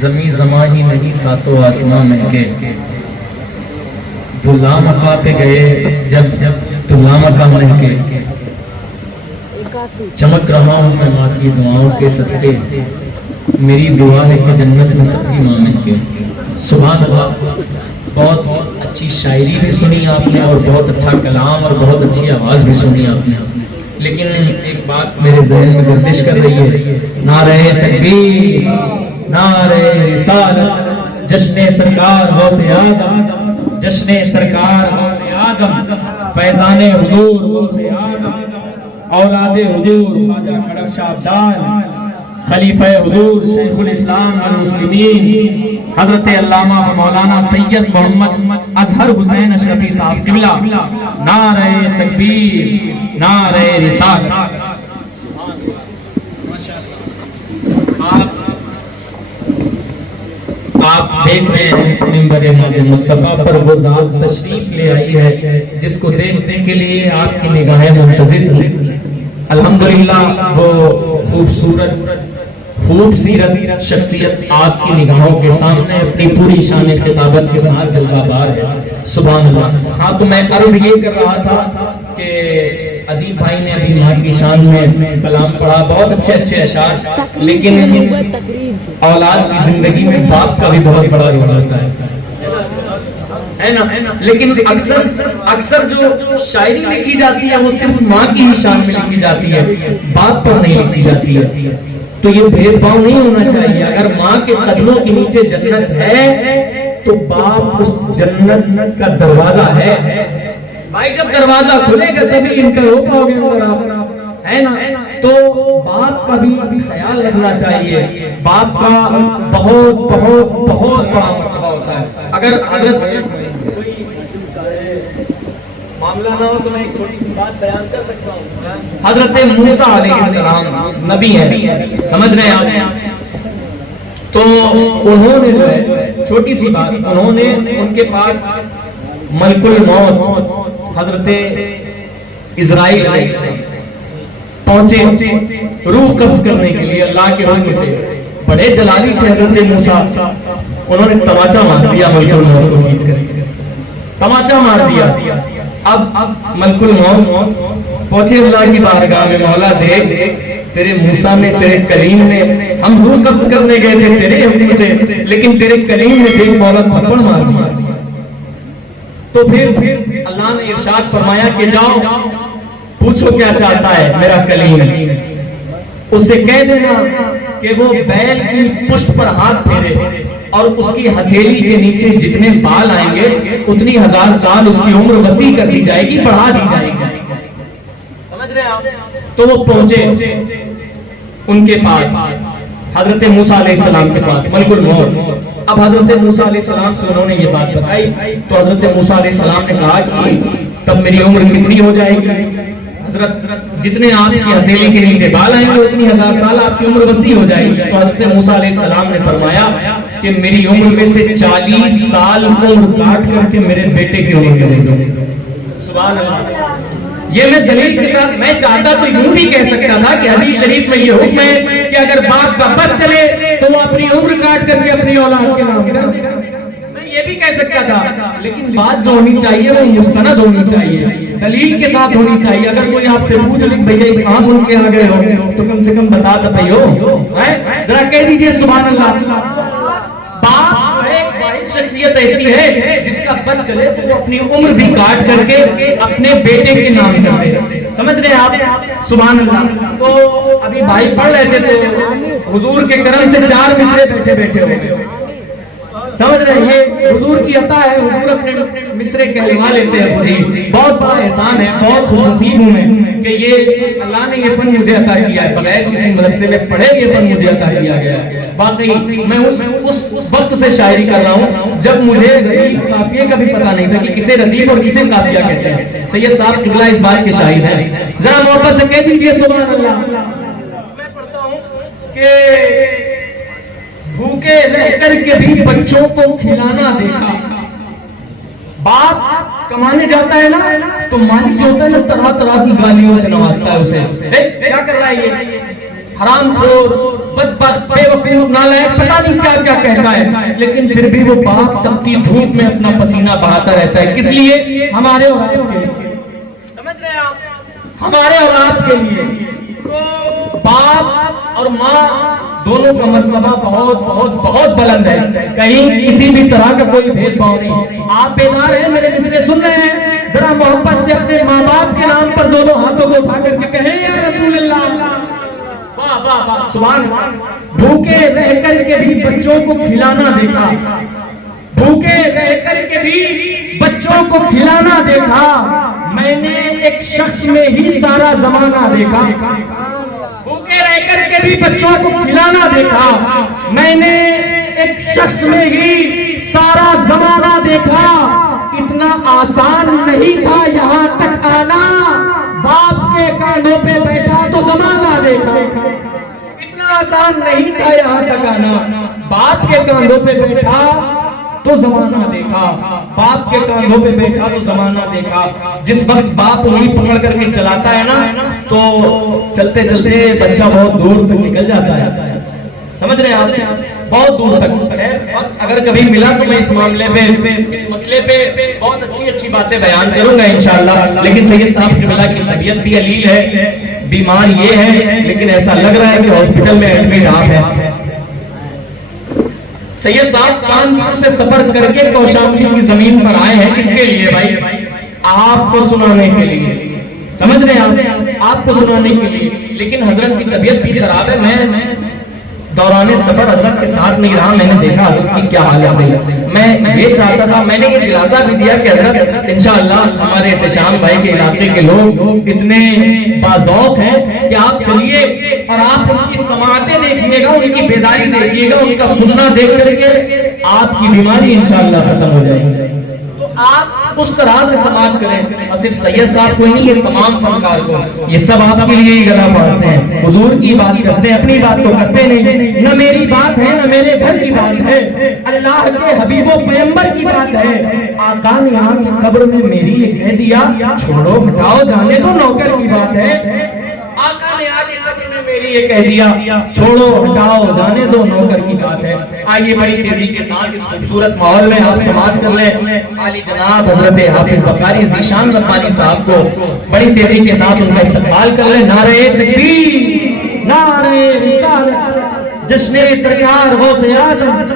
زمیں زماں ہی نہیں ساتوں آسماں مہکے، وہ لامکاں پہ گئے جب تو لامکاں مہکے، چمک رہا ہوں میں ماں کی دعاؤں کے صدقے، میری دعا ہے کہ جنت میں سب کی ماں مہکے۔ سبحان اللہ۔ بہت اچھی شاعری بھی سنی آپ نے اور بہت اچھا کلام اور بہت اچھی آواز بھی سنی آپ نے، لیکن ایک بات میرے ذہن میں گردش کر رہی ہے، نعرہ تکبیر، نعرہ رسالت، جشن سرکار غوث اعظم، جشن سرکار غوث اعظم، فیضان حضور غوث اعظم، اولاد حضور خواجہ کڑک شاہ عبدال، خلیفہ حضور شیخ الاسلام والمسلمین حضرت علامہ و مولانا سید محمد اظہر حسین اشرفی صاحب قبلہ، نعرہ تکبیر، نعرہ رسالت۔ آپ دیکھ رہے ہیں منبر معظم مصطفیٰ پر وہ ذات تشریف لے آئی ہے جس کو دیکھنے کے لیے آپ کی نگاہیں منتظر تھی۔ الحمدللہ وہ خوبصورت شخصیت آپ کی نگاہوں کے سامنے اپنی پوری شان خطابت کے ساتھ جلوہ بار ہے۔ سبحان اللہ۔ ہاں تو میں عرض یہ کر رہا تھا کہ ادیب بھائی نے ابھی ماں کی شان میں کلام پڑھا، بہت اچھے اچھے اشعار، لیکن اولاد کی زندگی میں باپ کا بھی بہت بڑا رول ہوتا ہے نا، لیکن اکثر جو شاعری لکھی جاتی ہے وہ صرف ماں کی ہی شان میں لکھی جاتی ہے، باپ پر نہیں لکھی جاتی ہے۔ تو یہ بھید بھاؤ نہیں ہونا چاہیے۔ اگر ماں کے قدموں کے نیچے جنت ہے تو باپ اس جنت کا دروازہ ہے۔ بھائی جب دروازہ کھلے گا تبھی انٹر ہو پاؤ گے اندر آپ، ہے نا؟ تو باپ کا بھی خیال رکھنا چاہیے، باپ کا بہت بہت بہت بڑا مرتبہ ہوتا ہے۔ اگر معاملہ نہ ہو تو میں ایک چھوٹی سی بات بیان کر سکتا ہوں۔ حضرت موسیٰ علیہ السلام نبی ہیں، سمجھ رہے ہیں آپ؟ تو انہوں نے جو ہے چھوٹی سی بات، انہوں نے ان کے پاس ملک الموت حضرت اسرائیل علیہ السلام پہنچے روح قبض کرنے کے لیے اللہ کے حکم سے، بڑے جلالی تھے حضرت موسیٰ، انہوں نے تماچا مار دیا ملک الموت کو کھینچ کر، تماچا مار دیا۔ اب ملک الموت پہنچے اللہ کی بارگاہ میں، مولا دیکھ تیرے موسیٰ نے، تیرے کلیم نے، ہم روح قبض کرنے گئے تھے تیرے حکم سے، لیکن تیرے کلیم نے دیکھ مولا تھپڑ مار دیا۔ تو پھر اللہ نے ارشاد فرمایا کہ جاؤ پوچھو کیا چاہتا ہے میرا کلیم، اس سے کہہ دینا کہ وہ بیل کی پشت پر ہاتھ پھیرے اور اس کی ہتھیلی کے نیچے جتنے بال آئیں گے اتنی 1000 سال اس کی عمر وسیع کر دی جائے گی، بڑھا دی جائے گی۔ سمجھ رہے آپ؟ تو وہ پہنچے ان کے پاس، حضرت موسیٰ علیہ السلام کے پاس، ملک الموت۔ اب حضرت موسیٰ علیہ السلام سے انہوں نے یہ بات بتائی تو حضرت موسیٰ علیہ السلام نے کہا کہ تب میری عمر کتنی ہو جائے گی؟ حضرت جتنے آپ کی ہتھیلی کے نیچے بال آئیں گے اتنی 1000 سال آپ کی عمر وسیع ہو جائے گی۔ تو حضرت موسیٰ علیہ السلام نے فرمایا کہ میری عمر میں سے 40 سال عمر کاٹ کر کے میرے بیٹے کی عمر دے دو۔ سبحان اللہ۔ یہ میں دلیل کے ساتھ، میں چاہتا تو یوں بھی کہہ سکتا تھا کہ حدیث شریف میں یہ حکم ہے کہ اگر باپ کا بس چلے تو وہ اپنی عمر کاٹ کر کے اپنی اولاد کے نام کر دے، میں یہ بھی کہہ سکتا تھا، لیکن بات جو ہونی چاہیے وہ مستند ہونی چاہیے، دلیل کے ساتھ ہونی چاہیے۔ اگر کوئی آپ سے پوچھ لے بھیا کہاں سن کے آ گئے ہو تو کم سے کم بتا تو بھائیو، ذرا کہہ دیجئے سبحان اللہ۔ باپ ایک واحد شخصیت ایسی ہے جس کا بس چلے تو وہ اپنی عمر بھی کاٹ کر کے اپنے بیٹے کے نام کر دے، سمجھ رہے ہیں آپ؟ سبحان اللہ۔ تو ابھی بھائی پڑھ رہے تھے تو حضور کے کرم سے 4 مصرے بیٹھے بیٹھے ہو گئے، سمجھ رہے ہیں؟ یہ حضور کی عطا ہے، حضور اپنے مصرے کہلوا لیتے ہیں خود ہی، بہت بڑا احسان ہے، بہت خوش نصیب ہوں میں کہ یہ اللہ نے یہ فن مجھے عطا کیا ہے، بغیر کسی مدرسے میں پڑھے یہ فن مجھے عطا کیا گیا ہے۔ واقعی میں اس وقت سے شاعری کر رہا ہوں جب مجھے ردیف قافیے کا بھی پتہ نہیں تھا کہ کسے ردیف اور کسے قافیہ کہتے ہیں۔ سید صاحب قبلہ اس بات کے شاہد ہیں، ذرا محبت سے کہہ دیجئے سبحان اللہ۔ میں پڑھتا ہوں کہ بھوکے رہ کر کے بھی بچوں کو کھلانا دیکھا، باپ کمانے جاتا ہے نا تو مالک جو ہوتا ہے نا طرح طرح کی گالیوں سے نوازتا ہے اسے، کیا کر رہا ہے یہ حرام خور، بدبخت بیوقوف نالائق پتہ نہیں کیا کیا کہتا ہے، لیکن پھر بھی وہ باپ تپتی دھوپ میں اپنا پسینہ بہاتا رہتا ہے. کس لیے؟ ہمارے اور آپ کے لیے. سمجھ رہے ہیں آپ؟ ہمارے اور آپ کے لیے. تو باپ اور ماں دونوں کا مرتبہ بہت بہت بہت بلند ہے. کہیں کسی بھی طرح کا کوئی بھید بھاؤ نہیں. آپ بیدار ہیں؟ میرے مصرے سن رہے ہیں؟ ذرا محبت سے اپنے ماں باپ کے نام پر دونوں ہاتھوں کو اٹھا کر کے کہیں یا رسول اللہ. واہ واہ واہ سبحان اللہ. بھوکے رہ کر کے بھی بچوں کو کھلانا دیکھا. بھوکے رہ کر کے بھی بچوں کو کھلانا دیکھا. میں نے ایک شخص میں ہی سارا زمانہ دیکھا. بھوکے رہ کر کے بھی بچوں کو کھلانا دیکھا. میں نے ایک شخص میں ہی سارا زمانہ دیکھا. اتنا آسان نہیں تھا یہاں تک آنا. باپ کے کاندھوں پہ بیٹھا تو زمانہ دیکھا. اتنا آسان نہیں تھا یہاں تک آنا. باپ کے کاندھوں پہ بیٹھا تو زمانہ دیکھا. باپ کے کاندھوں پہ بیٹھا تو زمانہ دیکھا. جس وقت باپ انہیں پکڑ کر کے چلاتا ہے نا تو چلتے چلتے بچہ بہت دور تک نکل جاتا ہے. سمجھ رہے ہیں آپ؟ بہت دور تک. اگر کبھی ملا تو میں اس معاملے پہ اس مسئلے پہ بہت اچھی باتیں بیان کروں گا انشاءاللہ. لیکن سید صاحب قبلہ کی طبیعت بھی علیل ہے، بیمار یہ ہے، لیکن ایسا لگ رہا ہے کہ ہاسپٹل میں ایڈمٹ آپ ہے. سید صاحب کانپور سے سفر کر کے کوشامبی کی زمین پر آئے ہیں. کس کے لیے بھائی؟ آپ کو سنانے کے لیے. سمجھ رہے ہیں آپ کو سنانے کے لیے. لیکن حضرت کی طبیعت بھی خراب ہے. میں دوران سفر حضرت کے ساتھ نہیں رہا. میں نے دیکھا حضرت کی کیا حالت ہے. میں یہ چاہتا تھا، میں نے یہ دلاسا بھی دیا کہ حضرت انشاءاللہ ہمارے احتشام بھائی کے علاقے کے لوگ اتنے باذوق ہیں کہ آپ چلیے اور آپ ان کی سماعتیں دیکھیے گا، ان کی بیداری دیکھیے گا. ان کا سننا دیکھ کر کے آپ کی بیماری انشاءاللہ ختم ہو جائے گی. تو آپ اس طرح سے سماعت کریں. اور صرف سید صاحب کو نہیں، یہ تمام فنکار کو، یہ سب آپ کے لیے ہی گلا پڑھتے ہیں. حضور کی بات کرتے ہیں، اپنی بات تو کرتے نہیں. نہ میری بات ہے نہ میرے گھر کی بات ہے، اللہ کے حبیب و پیغمبر کی بات ہے. آقا نے یہاں کی قبر میں میری یہ کہہ دیا چھوڑو ہٹاؤ جانے دو نوکر کی بات ہے. آقا نے آگے قبر میں میری یہ کہہ دیا چھوڑو ہٹاؤ جانے دو نوکر کی بات ہے. آئیے بڑی تیزی کے ساتھ اس خوبصورت ماحول میں آپ سماعت کر لیں عالی جناب حضرت حافظ بخاری ذیشان ربانی صاحب کو. بڑی تیزی کے ساتھ ان کا استقبال کر لیں. نعرہ تکبیر، نعرہ رسالت، جشن سرکار غوث اعظم